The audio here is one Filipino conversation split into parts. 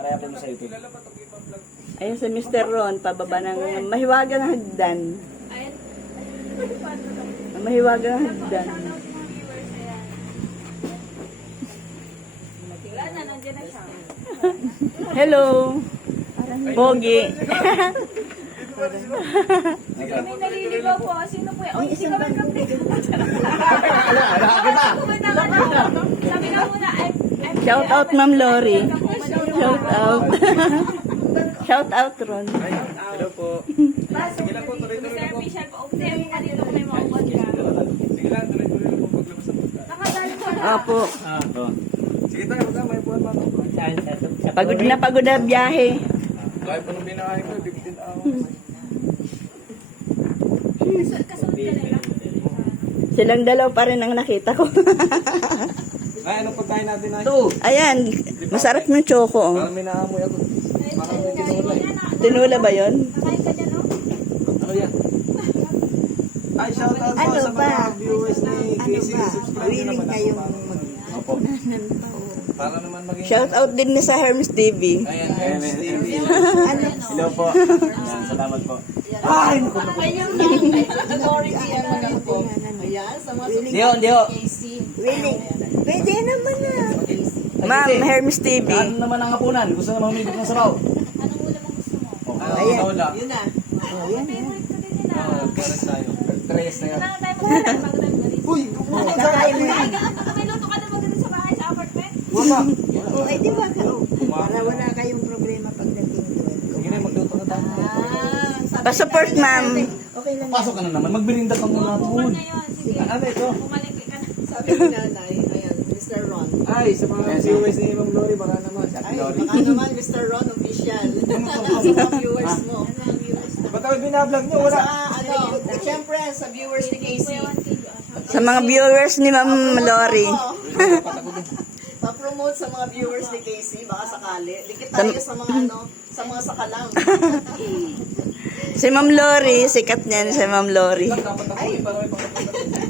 Harapin mo sa YouTube. Ayun si Mr. Ron, pababa ng mahiwagang hagdan. Ayan. Mahiwagang hagdan. Wala na, nandiyan na siya. Hello! Pogi. May naliligaw po. Sino po yan? Oh, hindi ka mag-complete. Sabi ka muna, Shout out Ma'am Lori. Shout out. Shout out Ron. Hello po. Sige lang po, tuloy-tuloy Mr. po. Official po. Kasi ang kanito ko may maubad ka. Sige lang, tuloy-tuloy po paglabas ng punta. Nakadali ko na. Apo. Sige tayo, huwag na, may buwan pa ako. Pagod na biyahe. Kaya po nung binahay ko, 15 hours. Kasunod ka nila. Silang dalaw pa rin ang nakita ko. Ay, anong pagkain natin ay? Ayan, masarap yung choco. Oh. Parang may naamoy ako. Parang may tinula eh. Tinula ba yon? Nakain ka dyan, no? Ano yan? Ay, shout out po Ano sa ba? mga viewers ni Casey. Subscribe nyo Willing naman kayong ako. Opo. Para naman maging... Shout out din na sa Hermes TV. Ayan, Hermes TV. Hello po. Ayan, salamat po. Ay, Dio. willing. Pwede naman na. Ma'am, Hermes TV. Ano naman ang hapunan? Gusto naman humigit ng sabaw? Anong ulam ang gusto mo? Ayan. Wala. Yun na. Favorite ko din yun, ah. Karas tayo. Tres na yan. Wala na tayo magkakaroon bago tayo mag-alis. Uy! Kakain mo yan. May luto ka na maganda sa bahay sa apartment? Wala. O, ay di ba ka? Para wala kayong problema pagdating doon. Sige na, magluto na tayo. Pa-support, ma'am. Okay lang. Pasok ka na naman. Magbirinda ka muna po. Bukod ngayon, sige. Ano ito? Bumalik ka na. Sabi ni nanay, ayan, Mr. Ron. Ay, sa mga viewers ni Ma'am Lori, baka naman. Ay, baka naman Mr. Ron official. Sa mga viewers mo. Ano ang viewers na? Ba't kami binablog nyo? Wala. Sa ano, siyempre sa viewers ni Casey. Sa mga viewers ni Ma'am Lori. Pa-promote sa mga viewers ni Casey, baka sakali. Dikit tayo sa mga ano, sa mga sakalam. Si Ma'am Lori, sikat niyan si Ma'am Lori. Dapat ako eh, para may pangkapunta.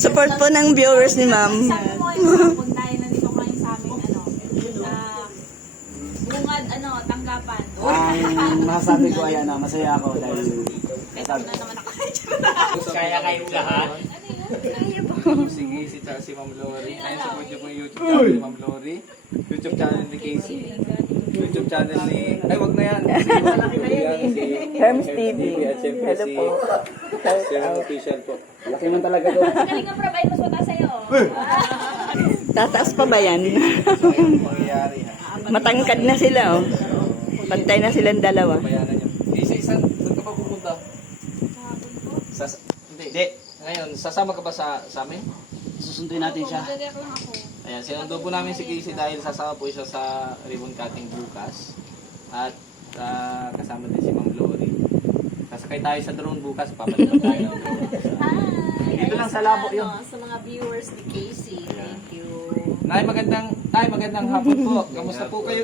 Support po ng viewers ni Ma'am. Sabi mo yung kung tayo nandito kayo sa amin, bungad, tanggapan. Ang masasabi ko ay masaya ako dahil Kaya na naman ako. kaya kayong lahat. Sige, si Ma'am Lori. Ayun, support niyo po yung YouTube channel ni Ma'am Lori. YouTube channel ni Casey. YouTube channel ni... Ay, wag na yan. Si Hermes TV. At siyempre Hello si... po. Si Official po. Laki man talaga to. Galing ang prab ay mas mata sa'yo. Tataas pa ba yan? Mangyayari ha. Matangkad na sila, oh. Pantay na silang dalawa. Bayanan niyo. Casey, saan ka pa pupunta? Hindi. Ngayon, sasama ka ba sa amin? Susunduin natin siya. Magagayak lang ako. Ayan, sinundo po namin si Casey dahil sasama po siya sa ribbon cutting bukas. At kasama din si Ma'am Lori. Sasakay tayo sa drone bukas, papalitan tayo ng drone. Dito lang sa labo yun. Sa mga viewers ni Casey, thank you. Nay, magandang hapon po. Kamusta po kayo?